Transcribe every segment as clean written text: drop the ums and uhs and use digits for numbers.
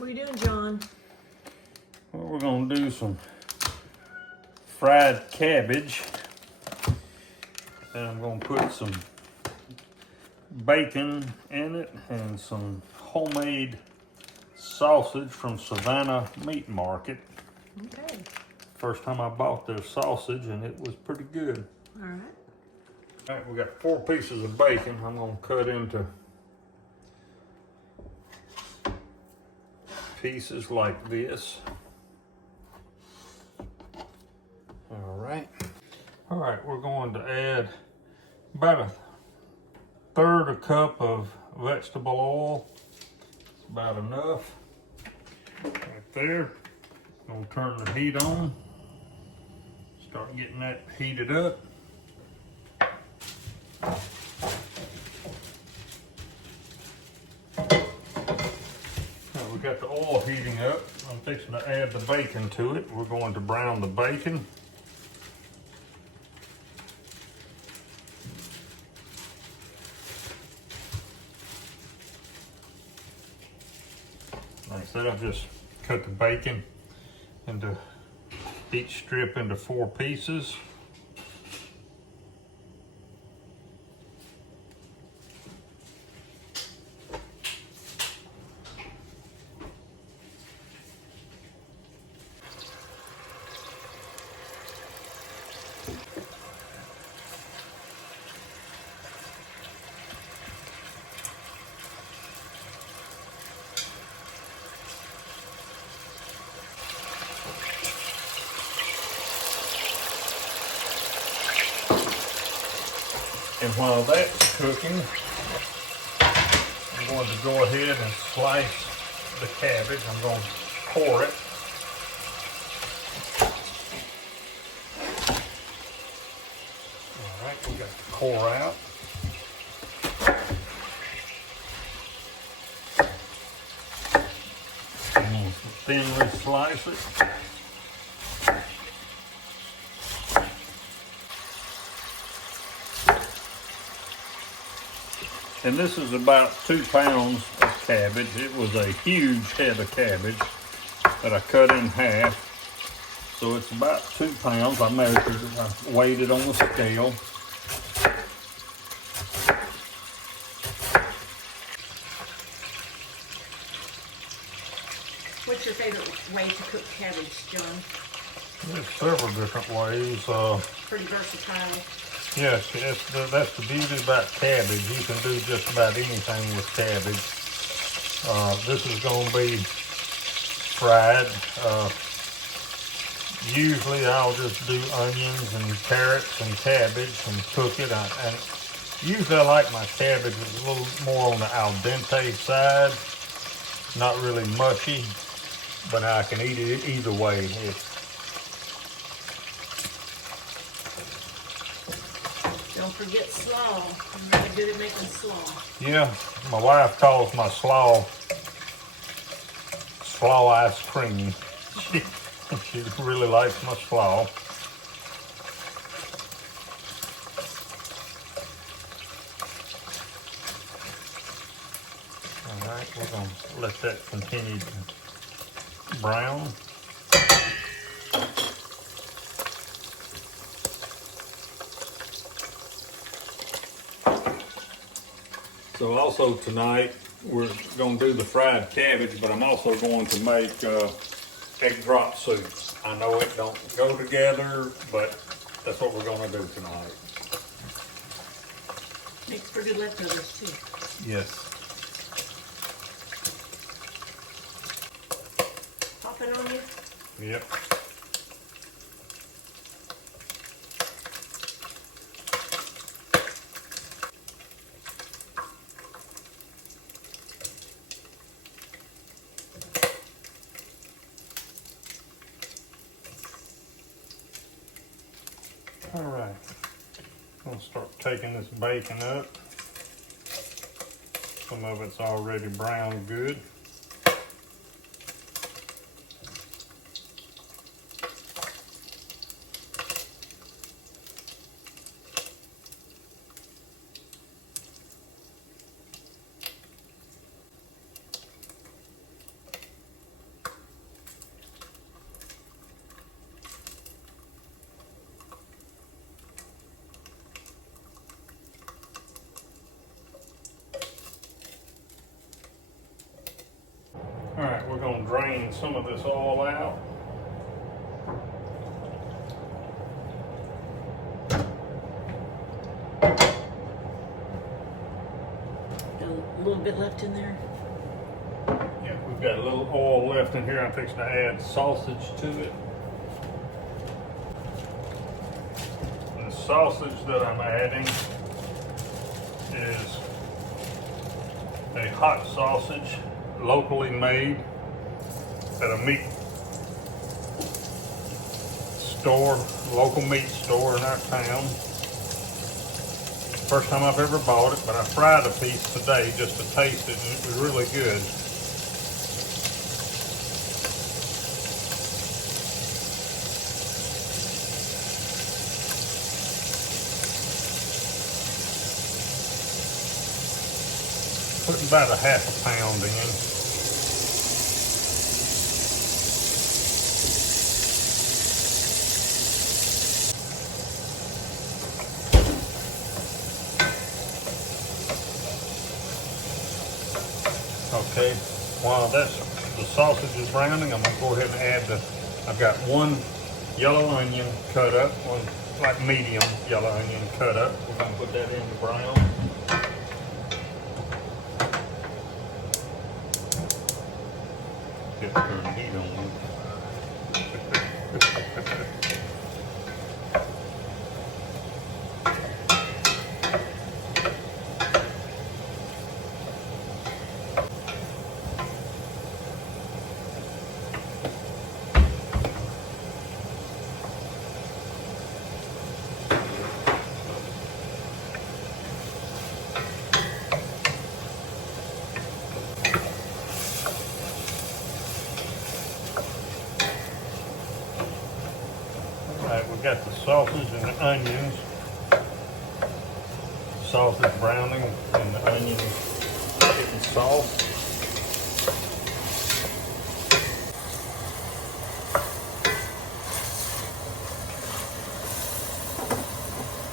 What are you doing, John? Well, we're gonna do some fried cabbage. And I'm gonna put some bacon in it and some homemade sausage from Savannah Meat Market. Okay. First time I bought their sausage and it was pretty good. All right. All right, we got 4 pieces of bacon. I'm gonna cut into pieces like this. All right. All right, we're going to add about 1/3 cup of vegetable oil. It's about enough. Right there. Gonna turn the heat on. Start getting that heated up. Now we got the oil heating up. I'm fixing to add the bacon to it. We're going to brown the bacon. Like I said, I've just cut the bacon into each strip into 4 pieces. And while that's cooking, I'm going to go ahead and slice the cabbage. I'm going to core it. All right, we got the core out. I'm going to thinly slice it. And this is about 2 pounds of cabbage. It was a huge head of cabbage that I cut in half. So it's about 2 pounds. I measured it, I weighed it on the scale. What's your favorite way to cook cabbage, John? There's several different ways. Pretty versatile. Yes, that's the beauty about cabbage. You can do just about anything with cabbage. This is going to be fried. Usually I'll just do onions and carrots and cabbage and cook it. And usually I like my cabbage a little more on the al dente side, not really mushy, but I can eat it either way. Don't forget slaw. I'm really good at making slaw. Yeah, my wife calls my slaw ice cream. She really likes my slaw. All right, we're going to let that continue to brown. So also tonight, we're going to do the fried cabbage, but I'm also going to make egg drop soup. I know it don't go together, but that's what we're going to do tonight. Makes for good leftovers too. Yes. Popping on you? Yep. All right, I'm gonna start taking this bacon up. Some of it's already browned good. drain some of this oil out. Got a little bit left in there. Yeah, we've got a little oil left in here. I'm fixing to add sausage to it. The sausage that I'm adding is a hot sausage, locally made at a meat store, local meat store in our town. First time I've ever bought it, but I fried a piece today just to taste it, and it was really good. Putting about a half a pound in. Okay, while the sausage is browning, I'm gonna go ahead and add I've got one yellow onion cut up, one like medium yellow onion cut up. We're gonna put that in the brown. Just turn the heat on. Alright, we got the sausage and the onions. Sausage browning and the onions getting soft.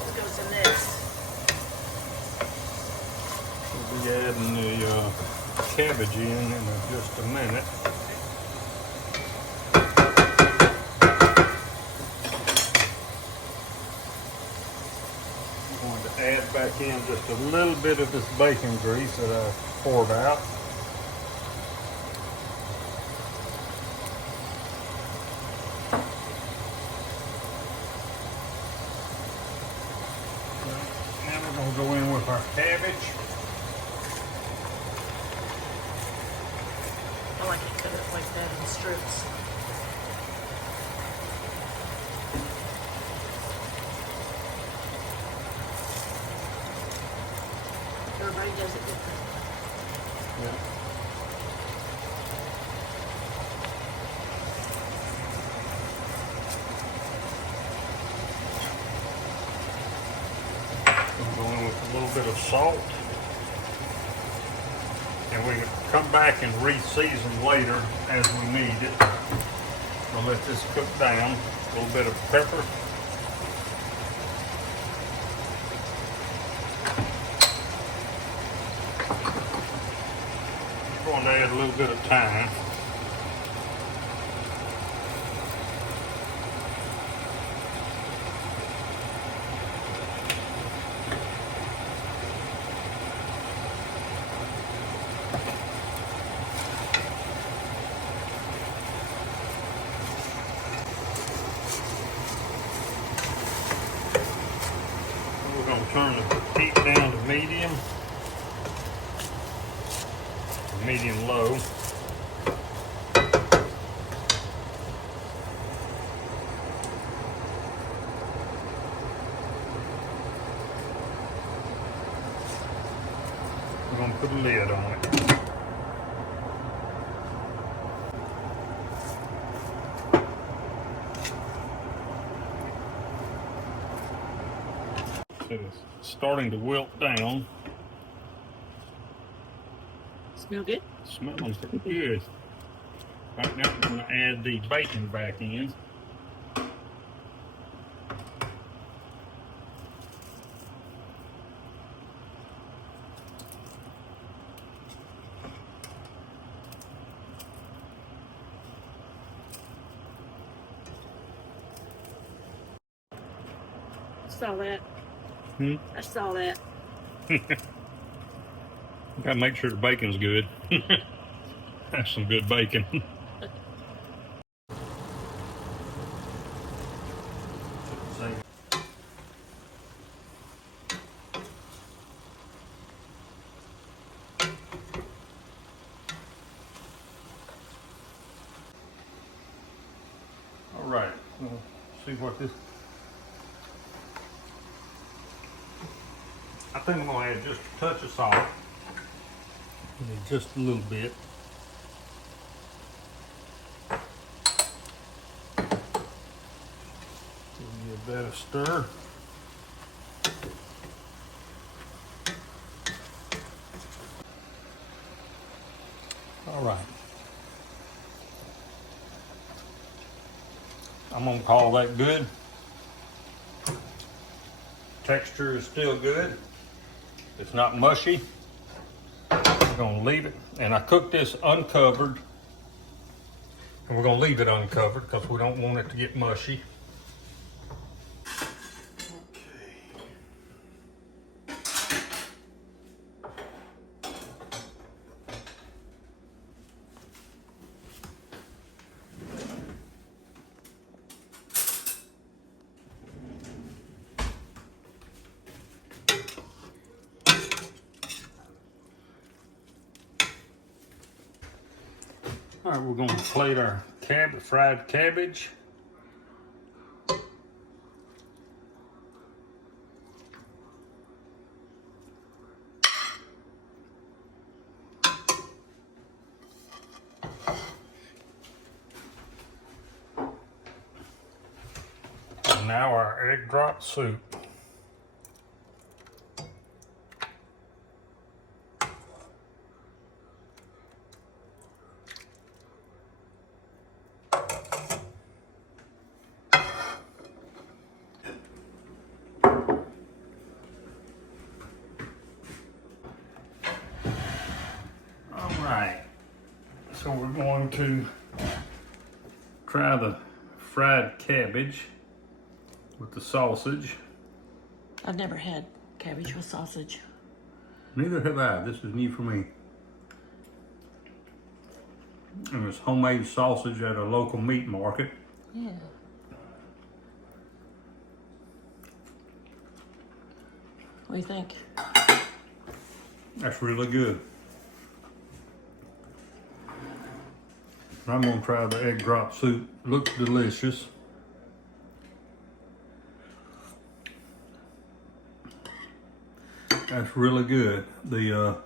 What goes in this? We'll be adding the cabbage in just a minute. Add back in just a little bit of this bacon grease that I poured out. Now we're going to go in with our cabbage. I like it cut it like that in strips. Everybody does it different. Yeah. I'm going with a little bit of salt. And we can come back and re-season later as we need it. We'll let this cook down. A little bit of pepper. I'm going to add a little bit of thyme. We're going to turn the heat down to medium. Medium low. We're going to put a lid on it. So it's starting to wilt down. Smell good? Smelling pretty good. Right now we're going to add the bacon back in. saw that. Hmm? I saw that. Gotta make sure the bacon's good. That's some good bacon. All right, we'll see what this. I think I'm gonna add just a touch of salt. Just a little bit. Give that a stir. All right. I'm gonna call that good. Texture is still good. It's not mushy. We're gonna leave it. And I cooked this uncovered. And we're gonna leave it uncovered because we don't want it to get mushy. All right, we're going to plate our fried cabbage. And now our egg drop soup. Right, so we're going to try the fried cabbage with the sausage. I've never had cabbage with sausage. Neither have I. This is new for me. And it's homemade sausage at a local meat market. Yeah. What do you think? That's really good. I'm gonna try the egg drop soup. Looks delicious. That's really good. The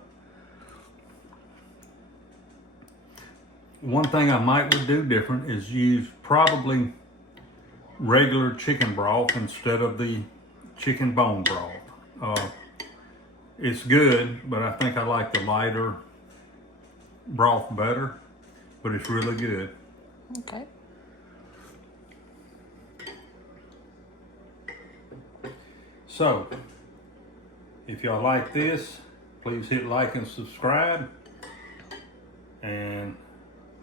one thing I might would do different is use probably regular chicken broth instead of the chicken bone broth. It's good, but I think I like the lighter broth better. But it's really good. Okay. So, if y'all like this, please hit like and subscribe. And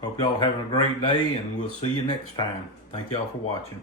hope y'all having a great day, and we'll see you next time. Thank y'all for watching.